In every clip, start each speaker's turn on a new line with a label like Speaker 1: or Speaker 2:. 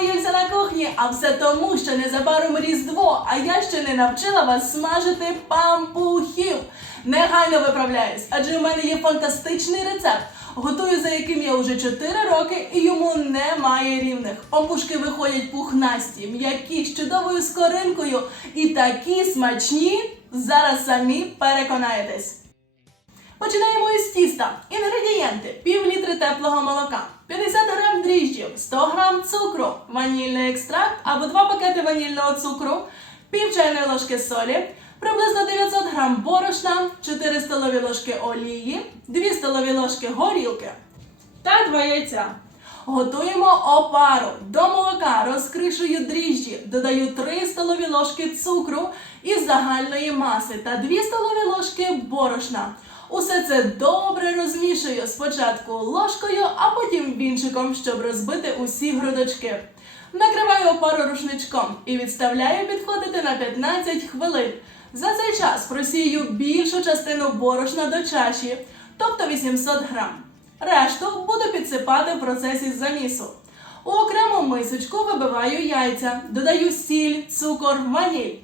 Speaker 1: знову на кухні, а все тому, що незабаром Різдво, а я ще не навчила вас смажити пампухів. Негайно виправляюсь, адже у мене є фантастичний рецепт. Готую за яким я вже 4 роки і йому немає рівних. Пампушки виходять пухнасті, м'які з чудовою скоринкою і такі смачні. Зараз самі переконаєтесь. Починаємо із тіста. Інгредієнти: пів літри теплого молока, 50 грам дріжджів, 100 грам цукру, ванільний екстракт або 2 пакети ванільного цукру, пів чайної ложки солі, приблизно 900 грам борошна, 4 столові ложки олії, 2 столові ложки горілки та 2 яйця. Готуємо опару. До молока розкришую дріжджі, додаю 3 столові ложки цукру із загальної маси та 2 столові ложки борошна. Усе це добре розмішую спочатку ложкою, а потім вінчиком, щоб розбити усі грудочки. Накриваю опару рушничком і відставляю підходити на 15 хвилин. За цей час просію більшу частину борошна до чаші, тобто 800 грам. Решту буду підсипати в процесі замісу. У окрему мисочку вибиваю яйця, додаю сіль, цукор, ваніль.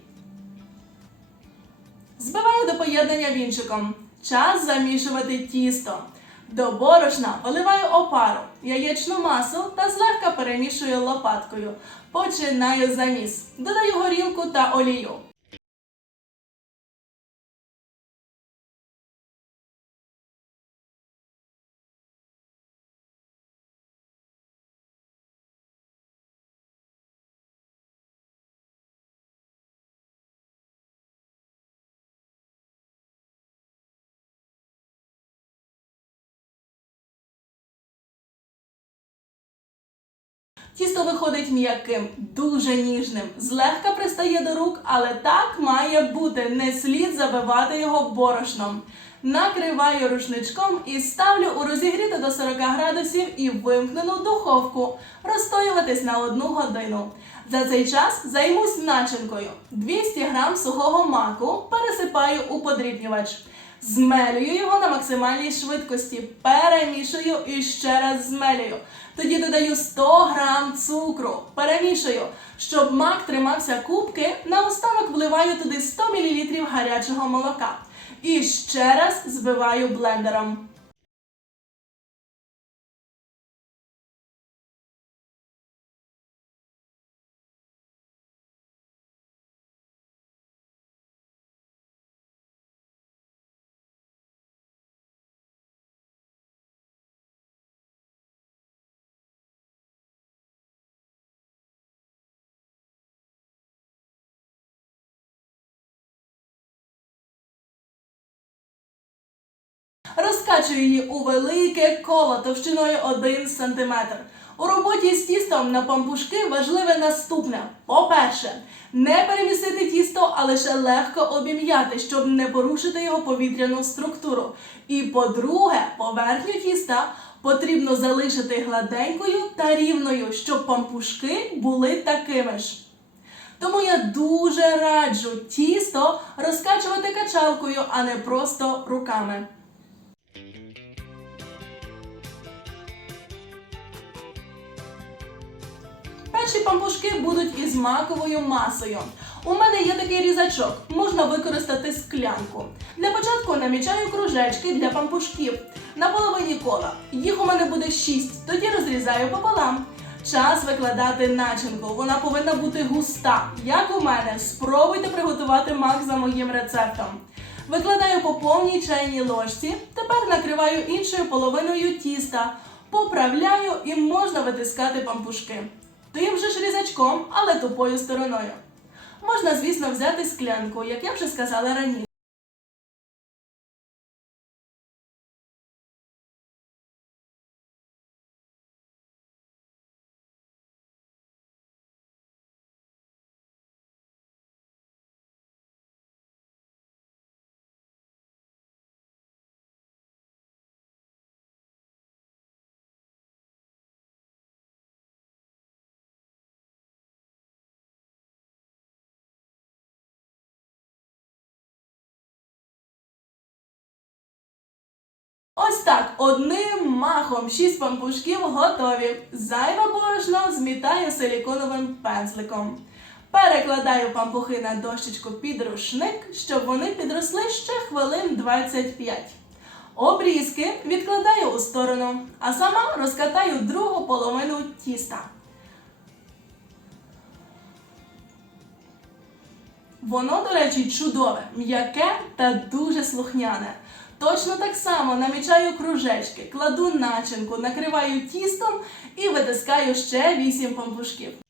Speaker 1: Збиваю до поєднання вінчиком. Час замішувати тісто. До борошна виливаю опару, яєчну масу та злегка перемішую лопаткою. Починаю заміс. Додаю горілку та олію. Тісто виходить м'яким, дуже ніжним, злегка пристає до рук, але так має бути. Не слід забивати його борошном. Накриваю рушничком і ставлю у розігріту до 40 градусів і вимкнену духовку розстоюватись на одну годину. За цей час займусь начинкою. 200 грам сухого маку пересипаю у подрібнювач. Змелюю його на максимальній швидкості, перемішую і ще раз змелюю. Тоді додаю 100 грам цукру, перемішую, щоб мак тримався кубки. Наостанок вливаю туди 100 мл гарячого молока. І ще раз збиваю блендером. Розкачую її у велике коло товщиною 1 см. У роботі з тістом на пампушки важливе наступне: по-перше, не перемісити тісто, а лише легко обім'яти, щоб не порушити його повітряну структуру. І по-друге, поверхню тіста потрібно залишити гладенькою та рівною, щоб пампушки були такими ж. Тому я дуже раджу тісто розкачувати качалкою, а не просто руками. Перші пампушки будуть із маковою масою. У мене є такий різачок, можна використати склянку. Для початку намічаю кружечки для пампушків на половині кола. Їх у мене буде 6, тоді розрізаю пополам. Час викладати начинку. Вона повинна бути густа, як у мене. Спробуйте приготувати мак за моїм рецептом. Викладаю по повній чайній ложці. Тепер накриваю іншою половиною тіста. Поправляю і можна витискати пампушки. Тим же ж різачком, але тупою стороною. Можна, звісно, взяти склянку, як я вже сказала раніше. Ось так, одним махом шість пампушків готові. Зайве борошно змітаю силіконовим пензликом. Перекладаю пампухи на дощечку під рушник, щоб вони підросли ще хвилин 25. Обрізки відкладаю у сторону, а сама розкатаю другу половину тіста. Воно, до речі, чудове, м'яке та дуже слухняне. Точно так само намічаю кружечки, кладу начинку, накриваю тістом і витискаю ще 8 пампушків.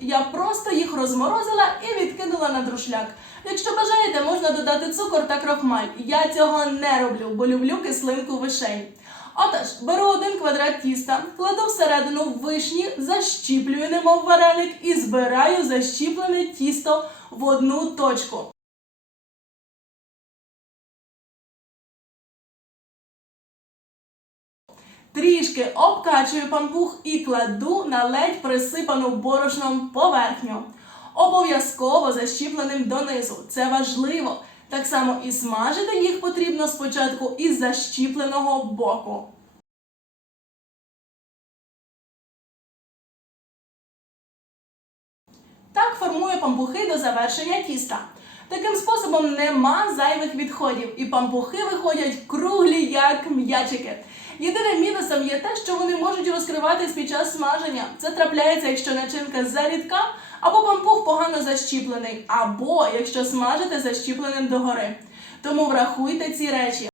Speaker 1: Я просто їх розморозила і відкинула на друшляк. Якщо бажаєте, можна додати цукор та крохмаль. Я цього не роблю, бо люблю кислинку вишень. Отож, беру один квадрат тіста, кладу всередину вишні, защіплюю немов вареник і збираю защіплене тісто в одну точку. Трішки обкачую пампух і кладу на ледь присипану борошном поверхню. Обов'язково защіпленим донизу. Це важливо. Так само і смажити їх потрібно спочатку із защіпленого боку. Так формую пампухи до завершення тіста. Таким способом нема зайвих відходів, і пампухи виходять круглі, як м'ячики. Єдиним мінусом є те, що вони можуть розкриватись під час смаження. Це трапляється, якщо начинка зарідка, або пампух погано защіплений, або якщо смажите защіпленим догори. Тому врахуйте ці речі.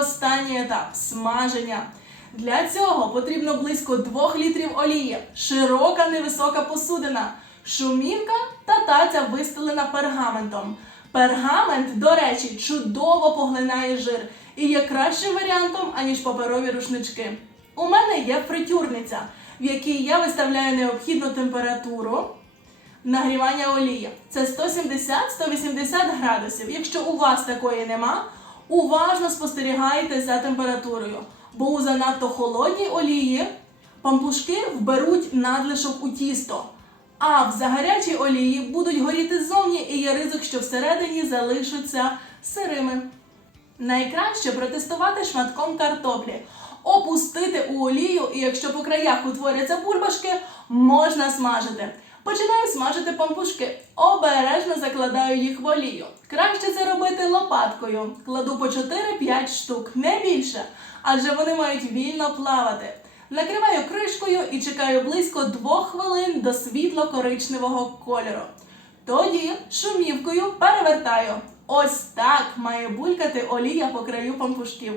Speaker 1: Останній етап смаження. Для цього потрібно близько 2 літрів олії, широка невисока посудина, шумівка та таця вистелена пергаментом. Пергамент, до речі, чудово поглинає жир і є кращим варіантом, аніж паперові рушнички. У мене є фритюрниця, в якій я виставляю необхідну температуру нагрівання олії. Це 170-180 градусів. Якщо у вас такої нема, уважно спостерігайте за температурою, бо у занадто холодній олії пампушки вберуть надлишок у тісто. А в загарячій олії будуть горіти ззовні і є ризик, що всередині залишаться сирими. Найкраще протестувати шматком картоплі, опустити у олію, і якщо по краях утворяться бульбашки, можна смажити. Починаю смажити пампушки. Обережно закладаю їх в олію. Краще це робити лопаткою. Кладу по 4-5 штук, не більше, адже вони мають вільно плавати. Накриваю кришкою і чекаю близько 2 хвилин до світло-коричневого кольору. Тоді шумівкою перевертаю. Ось так має булькати олія по краю пампушків.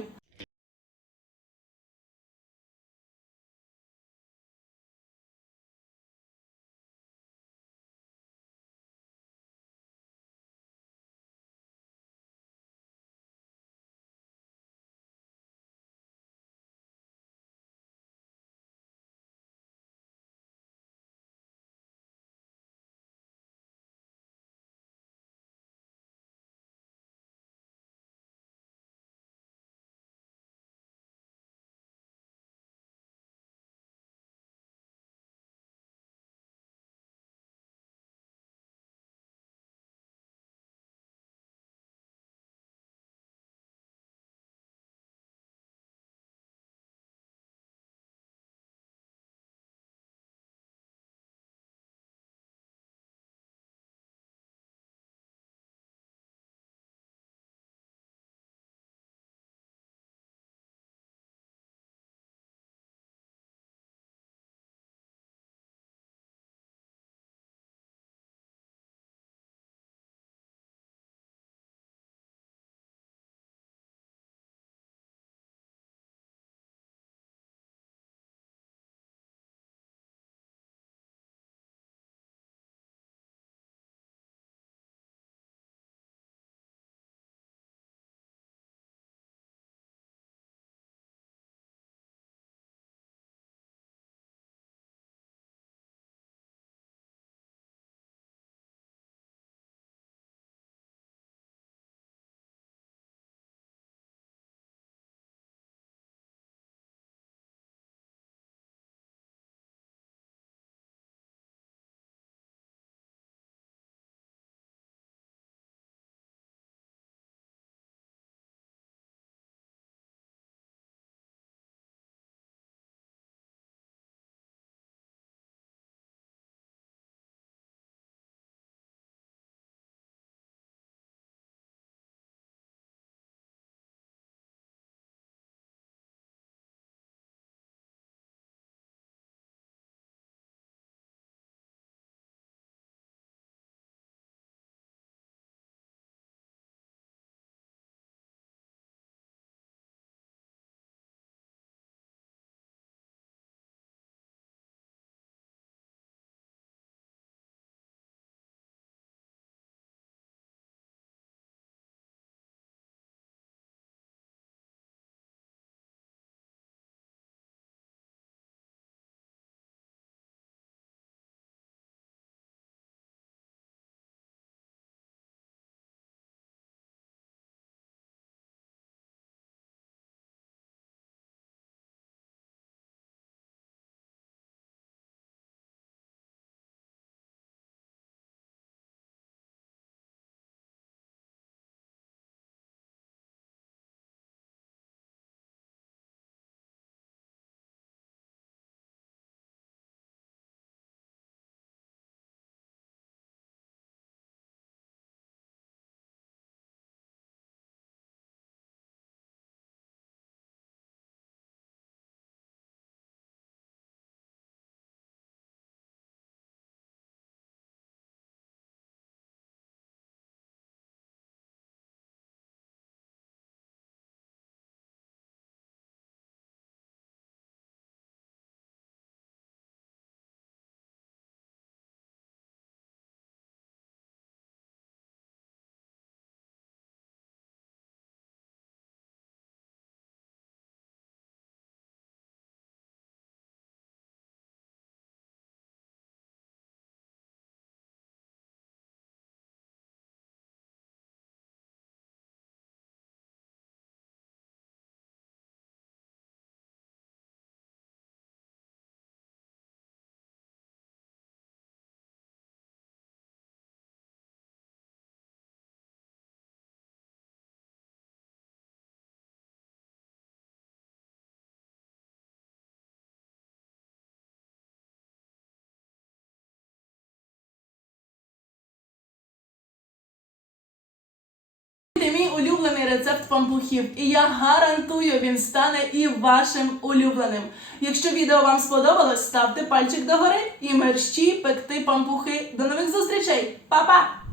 Speaker 1: Готуйте мій улюблений рецепт пампухів, і я гарантую, він стане і вашим улюбленим. Якщо відео вам сподобалось, ставте пальчик догори і мерщі пекти пампухи. До нових зустрічей, Па-па!